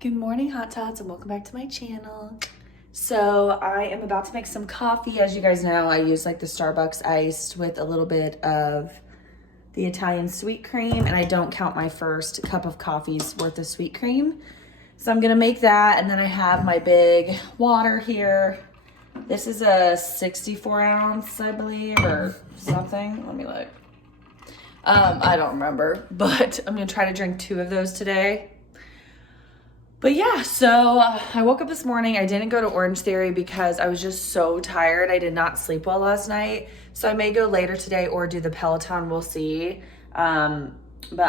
Good morning, hot tots, and welcome back to my channel. So I am about to make some coffee. As you guys know, I use like the Starbucks iced with a little bit of the Italian sweet cream, and I don't count my first cup of coffee's worth of sweet cream. So I'm gonna make that, and then I have my big water here. This is a 64 ounce, I believe, or something. Let me look. I don't remember, but I'm gonna try to drink 2 of those today. But yeah, so I woke up this morning. I didn't go to Orange Theory because I was just so tired. I did not sleep well last night. So I may go later today or do the Peloton. We'll see. But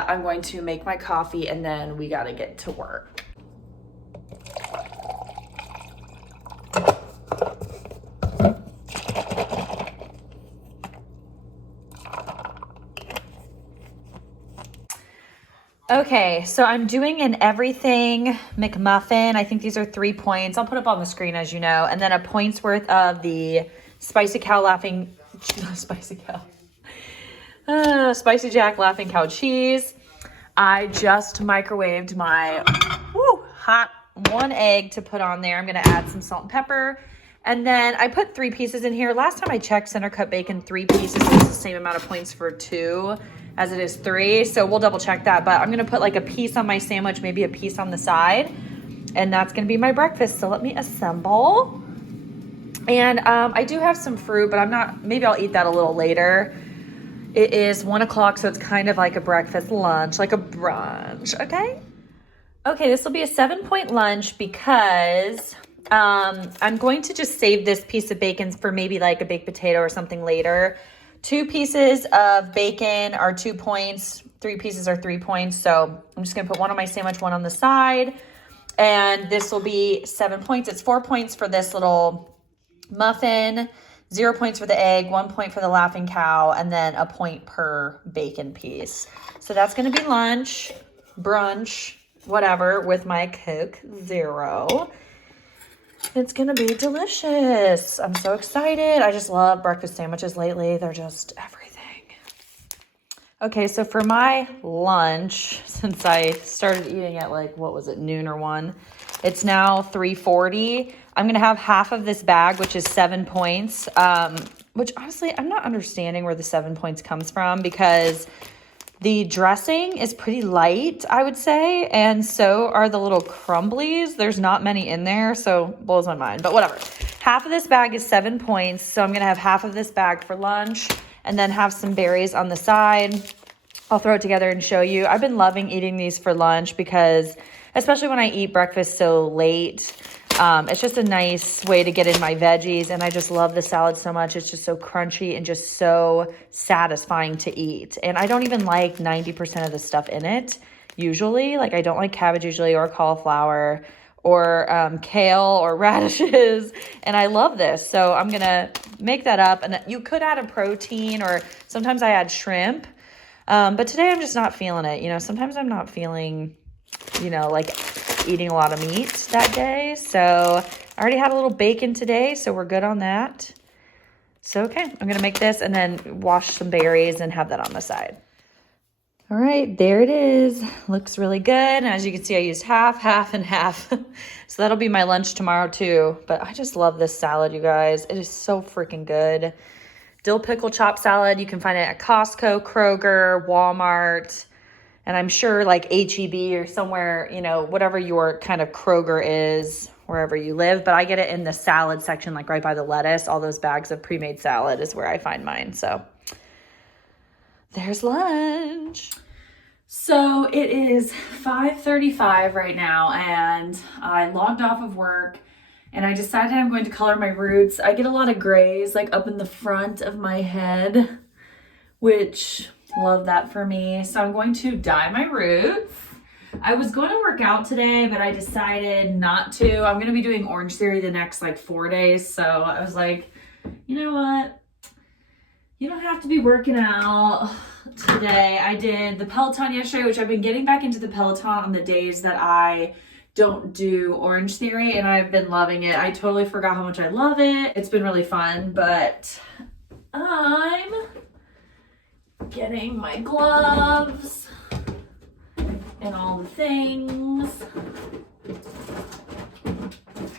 I'm going to make my coffee and then we got to get to work. Okay, so I'm doing an everything McMuffin. I think these are 3 points. I'll put up on the screen as you know. And then a point's worth of the Spicy Jack Laughing Cow cheese. I just microwaved my hot 1 egg to put on there. I'm gonna add some salt and pepper. And then I put 3 pieces in here. Last time I checked center cut bacon, 3 pieces is the same amount of points for 2 as it is 3. So we'll double check that. But I'm gonna put like a piece on my sandwich, maybe a piece on the side. And that's gonna be my breakfast. So let me assemble. And I do have some fruit, but maybe I'll eat that a little later. It is 1 o'clock, so it's kind of like a breakfast lunch, like a brunch, okay? Okay, this will be a 7-point lunch because I'm going to just save this piece of bacon for maybe like a baked potato or something later. 2 pieces of bacon are 2 points. 3 pieces are 3 points. So I'm just gonna put 1 on my sandwich, 1 on the side. And this will be 7 points. It's 4 points for this little muffin, 0 points for the egg, 1 point for the laughing cow, and then a point per bacon piece. So that's gonna be lunch, brunch, whatever, with my Coke Zero. It's gonna be delicious. I'm so excited. I just love breakfast sandwiches lately. They're just everything. Okay, so for my lunch, since I started eating at like, what was it, noon or 1, it's now 3:40. I'm gonna have half of this bag, which is 7 points, which honestly, I'm not understanding where the 7 points comes from because the dressing is pretty light, I would say, and so are the little crumblies. There's not many in there, so blows my mind, but whatever. Half of this bag is 7 points, so I'm gonna have half of this bag for lunch and then have some berries on the side. I'll throw it together and show you. I've been loving eating these for lunch because, especially when I eat breakfast so late, it's just a nice way to get in my veggies, and I just love the salad so much. It's just so crunchy and just so satisfying to eat. And I don't even like 90% of the stuff in it, usually. Like, I don't like cabbage usually, or cauliflower, or kale, or radishes, and I love this. So I'm gonna make that up, and you could add a protein, or sometimes I add shrimp. But today I'm just not feeling it. You know, sometimes I'm not feeling, you know, like eating a lot of meat that day. So I already had a little bacon today, so we're good on that. So, okay, I'm going to make this and then wash some berries and have that on the side. All right, there it is. Looks really good. And as you can see, I used half, and half. So that'll be my lunch tomorrow too. But I just love this salad, you guys. It is so freaking good. Dill pickle chop salad. You can find it at Costco, Kroger, Walmart, and I'm sure like H-E-B or somewhere, you know, whatever your kind of Kroger is, wherever you live. But I get it in the salad section, like right by the lettuce. All those bags of pre-made salad is where I find mine. So there's lunch. So it is 5:35 right now, and I logged off of work. And I decided I'm going to color my roots. I get a lot of grays like up in the front of my head, which love that for me. So I'm going to dye my roots. I was going to work out today, but I decided not to. I'm going to be doing Orange Theory the next like 4 days. So I was like, you know what? You don't have to be working out today. I did the Peloton yesterday, which I've been getting back into the Peloton on the days that I don't do Orange Theory, and I've been loving it. I totally forgot how much I love it. It's been really fun, but I'm getting my gloves and all the things.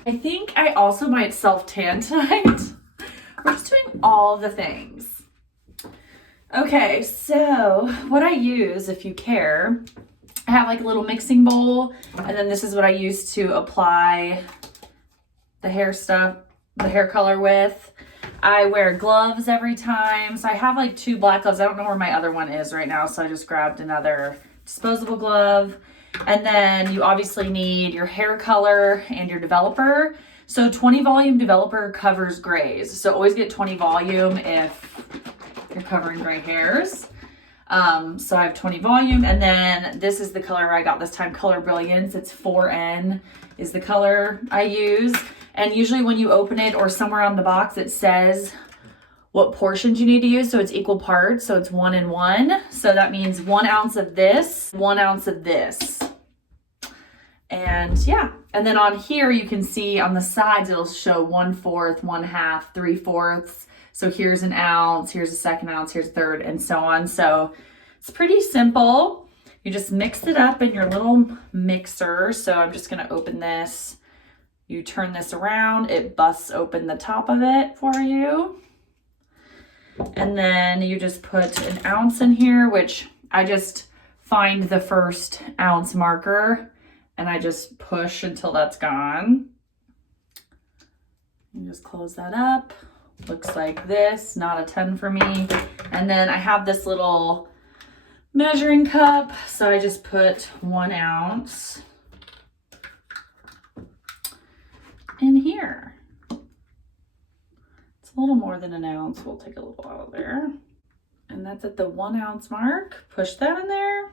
I think I also might self-tan tonight. We're just doing all the things. Okay, so what I use, if you care, I have like a little mixing bowl, and then this is what I use to apply the hair stuff, the hair color with. I wear gloves every time, so I have like 2 black gloves. I don't know where my other one is right now, so I just grabbed another disposable glove. And then you obviously need your hair color and your developer. So 20 volume developer covers grays, so always get 20 volume if you're covering gray hairs. So I have 20 volume, and then this is the color I got this time, Color Brilliance. It's 4N is the color I use. And usually when you open it or somewhere on the box, it says what portions you need to use. So it's equal parts. So it's 1 and 1. So that means 1 ounce of this, 1 ounce of this. And yeah. And then on here, you can see on the sides, it'll show 1/4, 1/2, 3/4. So here's an ounce, here's a second ounce, here's a third, and so on. So it's pretty simple. You just mix it up in your little mixer. So I'm just gonna open this. You turn this around, it busts open the top of it for you. And then you just put an ounce in here, which I just find the first ounce marker and I just push until that's gone. You just close that up. Looks like this, not a ton for me. And then I have this little measuring cup. So I just put 1 ounce in here. It's a little more than an ounce. We'll take a little out of there. And that's at the 1 ounce mark. Push that in there.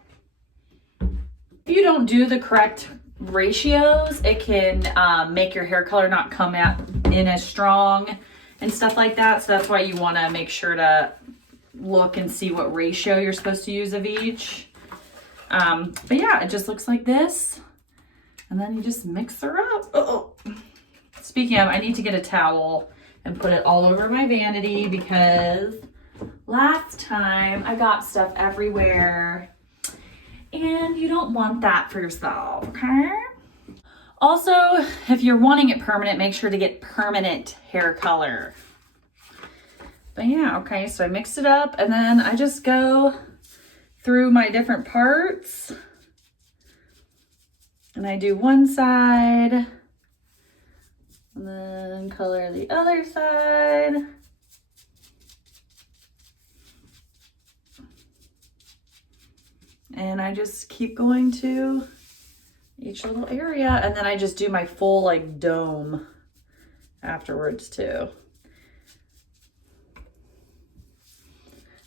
If you don't do the correct ratios, it can make your hair color not come in as strong and stuff like that. So that's why you want to make sure to look and see what ratio you're supposed to use of each. But yeah, it just looks like this. And then you just mix her up. Oh. Speaking of, I need to get a towel and put it all over my vanity because last time I got stuff everywhere and you don't want that for yourself, okay? Also, if you're wanting it permanent, make sure to get permanent hair color. But yeah, okay, so I mixed it up and then I just go through my different parts and I do one side and then color the other side. And I just keep going to each little area, and then I just do my full like dome afterwards too.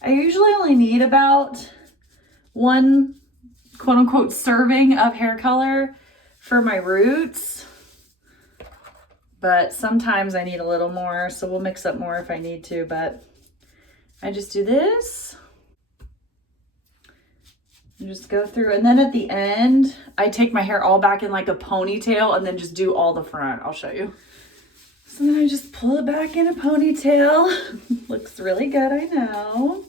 I usually only need about 1 quote unquote serving of hair color for my roots, but sometimes I need a little more, so we'll mix up more if I need to, but I just do this. You just go through, and then at the end, I take my hair all back in like a ponytail and then just do all the front. I'll show you. So then I just pull it back in a ponytail. Looks really good, I know.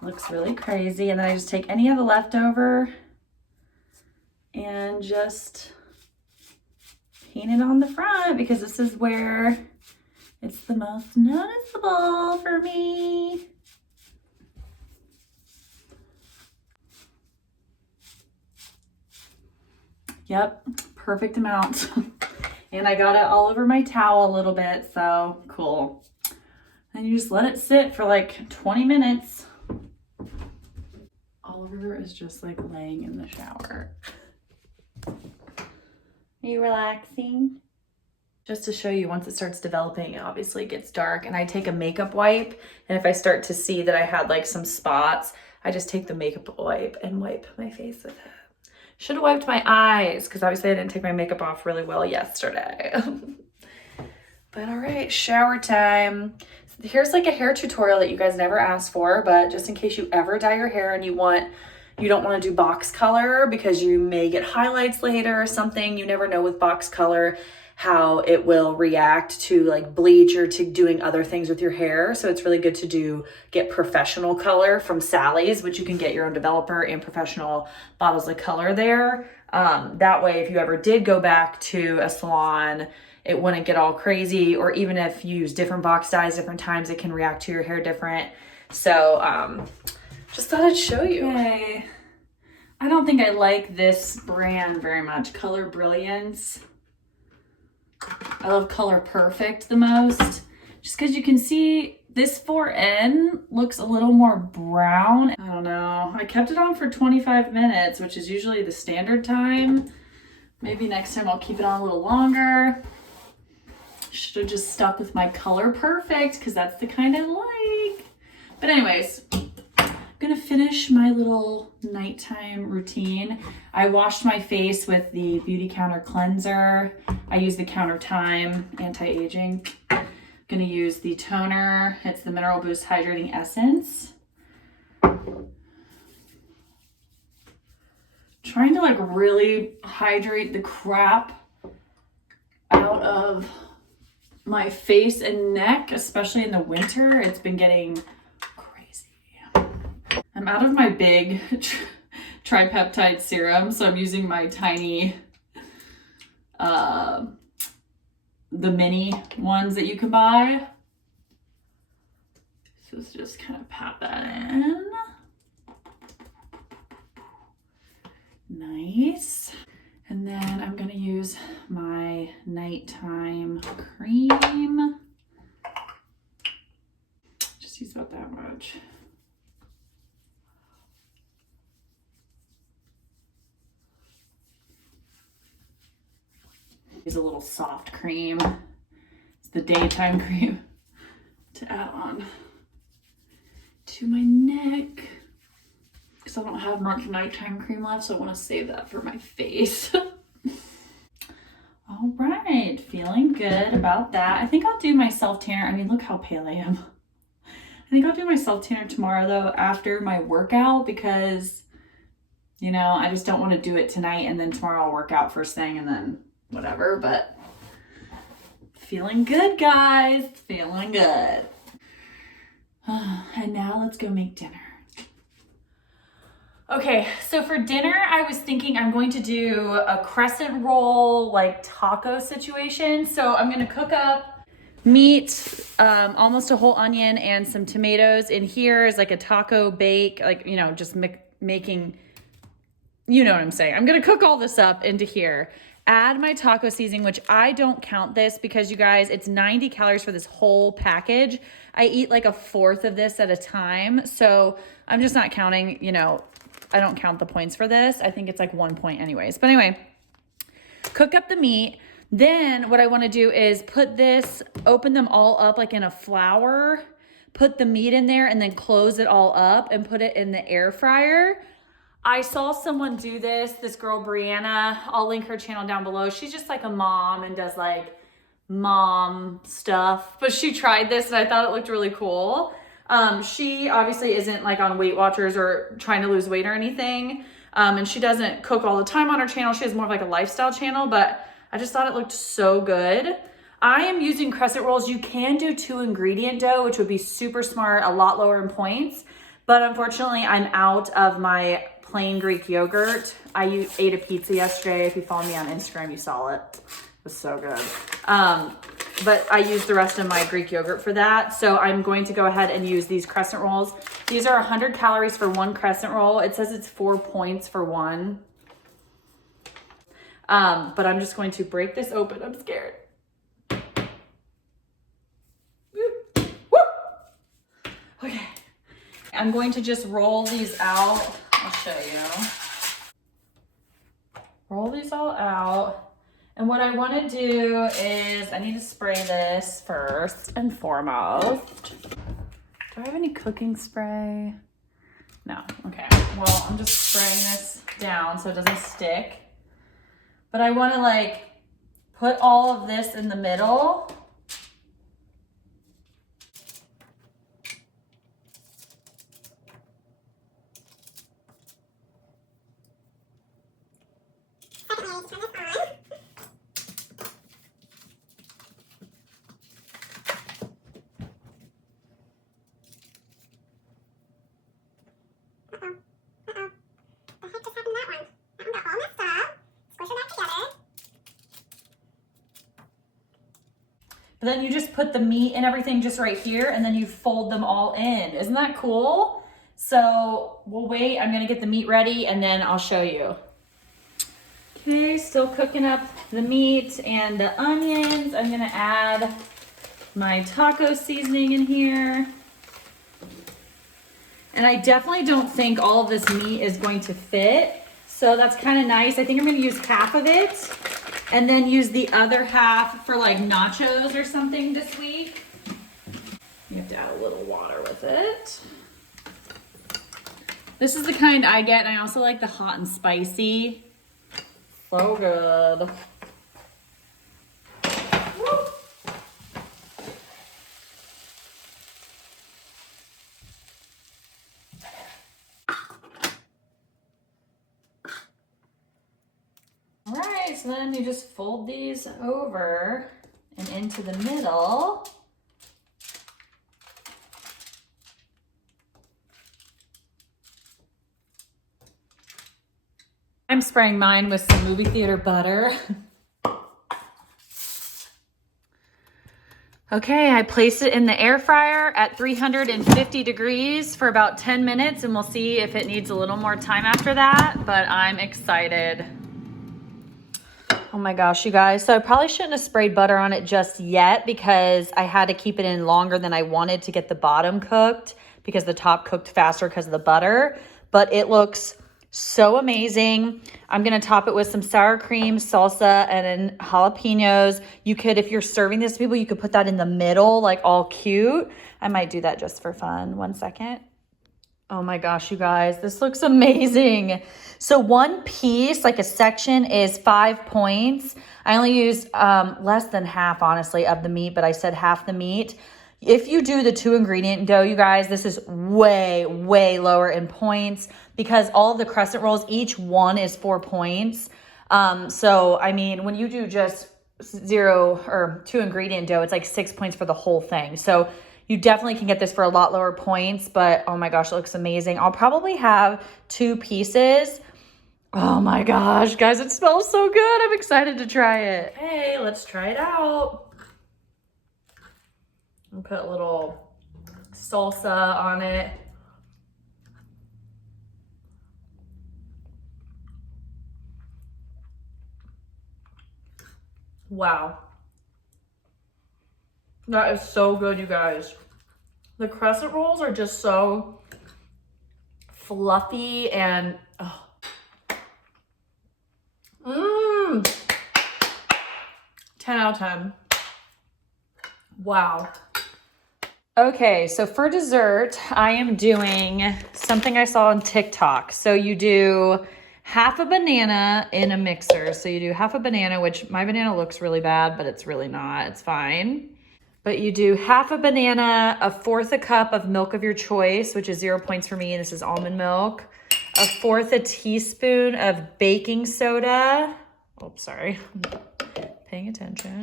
Looks really crazy. And then I just take any of the leftover and just paint it on the front because this is where it's the most noticeable for me. Yep, perfect amount. And I got it all over my towel a little bit, so cool. And you just let it sit for like 20 minutes. Oliver is just like laying in the shower. Are you relaxing? Just to show you, once it starts developing, it obviously gets dark, and I take a makeup wipe, and if I start to see that I had like some spots, I just take the makeup wipe and wipe my face with it. Should have wiped my eyes because obviously I didn't take my makeup off really well yesterday. But all right, shower time. Here's like a hair tutorial that you guys never asked for, but just in case you ever dye your hair and you don't want to do box color because you may get highlights later or something. You never know with box color how it will react to like bleach or to doing other things with your hair. So it's really good to get professional color from Sally's, which you can get your own developer and professional bottles of color there. That way, if you ever did go back to a salon, it wouldn't get all crazy, or even if you use different box dyes different times, it can react to your hair different. So just thought I'd show you. Okay. I don't think I like this brand very much, Color Brilliance. I love Color Perfect the most, just because you can see this 4N looks a little more brown. I don't know. I kept it on for 25 minutes, which is usually the standard time. Maybe next time I'll keep it on a little longer. Should have just stuck with my Color Perfect because that's the kind I like. But anyways, I'm gonna finish my little nighttime routine. I washed my face with the Beauty Counter cleanser. I use the Countertime anti-aging. Gonna use the toner. It's the Mineral Boost Hydrating Essence. Trying to like really hydrate the crap out of my face and neck, especially in the winter. It's been getting crazy. I'm out of my big tripeptide serum, so I'm using my tiny the mini ones that you can buy. So let's just kind of pat that in. Nice. And then I'm gonna use my nighttime cream. Just use about that much. Use a little soft cream. It's the daytime cream to add on to my neck because I don't have much nighttime cream left, so I want to save that for my face. All right, feeling good about that. I think I'll do my self tanner. I mean, look how pale I am. I think I'll do my self tanner tomorrow though, after my workout, because you know, I just don't want to do it tonight and then tomorrow I'll work out first thing and then whatever. But feeling good, guys, feeling good. And now let's go make dinner. Okay, so for dinner, I was thinking I'm going to do a crescent roll, like taco situation. So I'm gonna cook up meat, almost a whole onion and some tomatoes. In here is like a taco bake, like, you know, just making, you know what I'm saying. I'm gonna cook all this up into here. Add my taco seasoning, which I don't count this because you guys, it's 90 calories for this whole package. I eat like a fourth of this at a time. So I'm just not counting, you know, I don't count the points for this. I think it's like 1 point anyways. But anyway, cook up the meat. Then what I want to do is put this, open them all up like in a flour, put the meat in there and then close it all up and put it in the air fryer. I saw someone do this girl Brianna. I'll link her channel down below. She's just like a mom and does like mom stuff, but she tried this and I thought it looked really cool. She obviously isn't like on Weight Watchers or trying to lose weight or anything. And she doesn't cook all the time on her channel. She has more of like a lifestyle channel, but I just thought it looked so good. I am using crescent rolls. You can do 2-ingredient dough, which would be super smart, a lot lower in points. But unfortunately, I'm out of my plain Greek yogurt. I ate a pizza yesterday. If you follow me on Instagram, you saw it. It was so good. But I used the rest of my Greek yogurt for that. So I'm going to go ahead and use these crescent rolls. These are 100 calories for one crescent roll. It says it's 4 points for one. But I'm just going to break this open. I'm scared. Woo! Okay. I'm going to just roll these out. I'll show you. Roll these all out. And what I want to do is I need to spray this first and foremost. Do I have any cooking spray? No. Okay. Well, I'm just spraying this down so it doesn't stick. But I want to like put all of this in the middle. The heck just happened to that one? That one got all messed up. But then you just put the meat and everything just right here, and then you fold them all in. Isn't that cool? So we'll wait. I'm gonna get the meat ready and then I'll show you. Okay, still cooking up the meat and the onions. I'm gonna add my taco seasoning in here. And I definitely don't think all of this meat is going to fit. So that's kind of nice. I think I'm gonna use half of it and then use the other half for like nachos or something this week. You have to add a little water with it. This is the kind I get, and I also like the hot and spicy. So good. Woo. All right, so then you just fold these over and into the middle. I'm spraying mine with some movie theater butter. Okay, I placed it in the air fryer at 350 degrees for about 10 minutes, and we'll see if it needs a little more time after that, but I'm excited. Oh my gosh, you guys. So I probably shouldn't have sprayed butter on it just yet because I had to keep it in longer than I wanted to get the bottom cooked because the top cooked faster because of the butter, but it looks so amazing. I'm gonna top it with some sour cream, salsa, and then jalapenos. You could, if you're serving this to people, you could put that in the middle, like all cute. I might do that just for fun. 1 second. Oh my gosh, you guys, this looks amazing. So one piece, like a section, is 5 points. I only used less than half, honestly, of the meat, but I said half the meat. If you do the 2-ingredient dough, you guys, this is way, way lower in points because all of the crescent rolls, each one is 4 points. So, I mean, when you do just 0 or 2-ingredient dough, it's like 6 points for the whole thing. So you definitely can get this for a lot lower points, but oh my gosh, it looks amazing. I'll probably have 2 pieces. Oh my gosh, guys, it smells so good. I'm excited to try it. Hey, let's try it out. And put a little salsa on it. Wow. That is so good, you guys. The crescent rolls are just so fluffy and oh. 10 out of 10. Wow. Okay, so for dessert, I am doing something I saw on TikTok. So you do half a banana in a mixer. So you do half a banana, which my banana looks really bad, but it's really not. It's fine. But you do half a banana, 1/4 a cup of milk of your choice, which is 0 points for me, and this is almond milk. 1/4 a teaspoon of baking soda. Oh, sorry. I'm paying attention.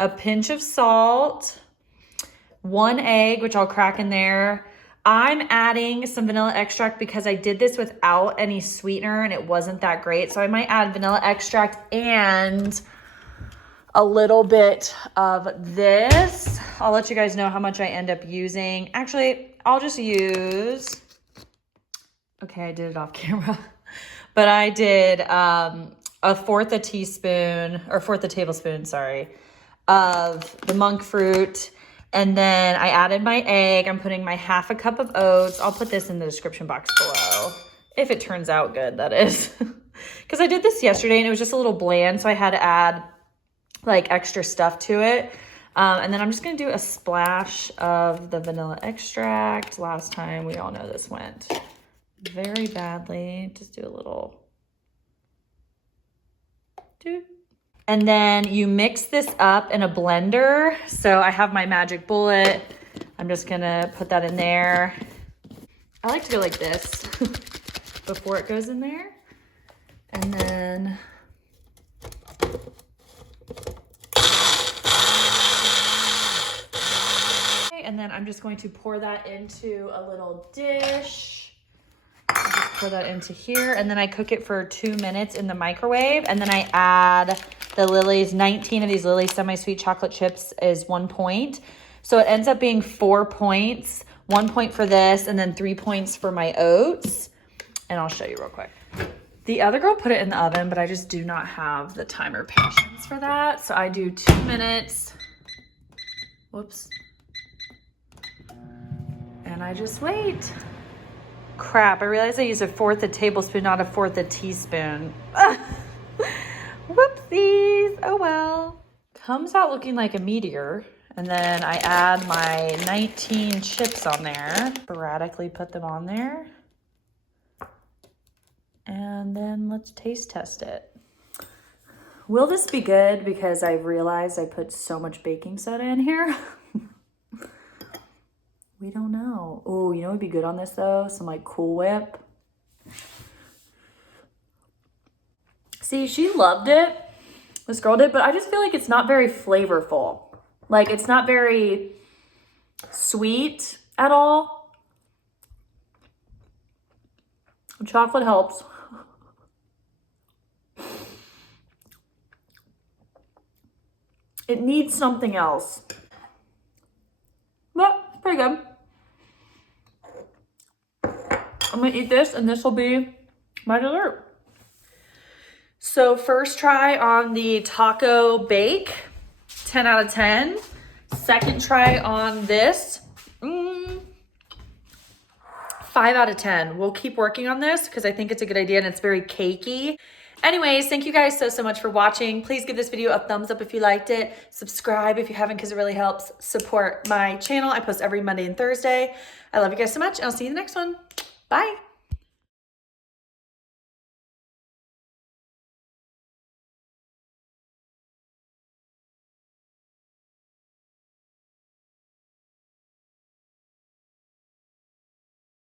A pinch of salt. 1 egg, which I'll crack in there. I'm adding some vanilla extract because I did this without any sweetener and it wasn't that great. So I might add vanilla extract and a little bit of this. I'll let you guys know how much I end up using. Actually, I'll just use, okay, I did it off camera, but I did 1/4 a teaspoon, or 1/4 a tablespoon, sorry, of the monk fruit. And then I added my egg. I'm putting my 1/2 cup of oats. I'll put this in the description box below. If it turns out good, that is. Because I did this yesterday and it was just a little bland. So I had to add like extra stuff to it. And then I'm just going to do a splash of the vanilla extract. Last time, we all know this went very badly. Just do a little. And then you mix this up in a blender. So I have my magic bullet. I'm just gonna put that in there. I like to go like this before it goes in there. And then I'm just going to pour that into a little dish. I'll just pour that into here. And then I cook it for 2 minutes in the microwave. And then I add the Lily's 19 of these Lily semi-sweet chocolate chips is 1 point. So it ends up being 4 points, 1 point for this, and then 3 points for my oats. And I'll show you real quick. The other girl put it in the oven, but I just do not have the timer patience for that. So I do 2 minutes. Whoops. And I just wait. Crap, I realized I used 1/4 a tablespoon, not 1/4 a teaspoon. Whoopsies, oh well. Comes out looking like a meteor. And then I add my 19 chips on there. Sporadically put them on there. And then let's taste test it. Will this be good? Because I realized I put so much baking soda in here. We don't know. Oh, you know what would be good on this though? Some like Cool Whip. See, she loved it. This girl did, but I just feel like it's not very flavorful. Like it's not very sweet at all. Chocolate helps. It needs something else. But it's pretty good. I'm gonna eat this and this will be my dessert. So first try on the taco bake, 10 out of 10. Second try on this, 5 out of 10. We'll keep working on this because I think it's a good idea and it's very cakey. Anyways, thank you guys so much for watching. Please give this video a thumbs up if you liked it. Subscribe if you haven't because it really helps support my channel. I post every Monday and Thursday. I love you guys so much and I'll see you in the next one. Bye.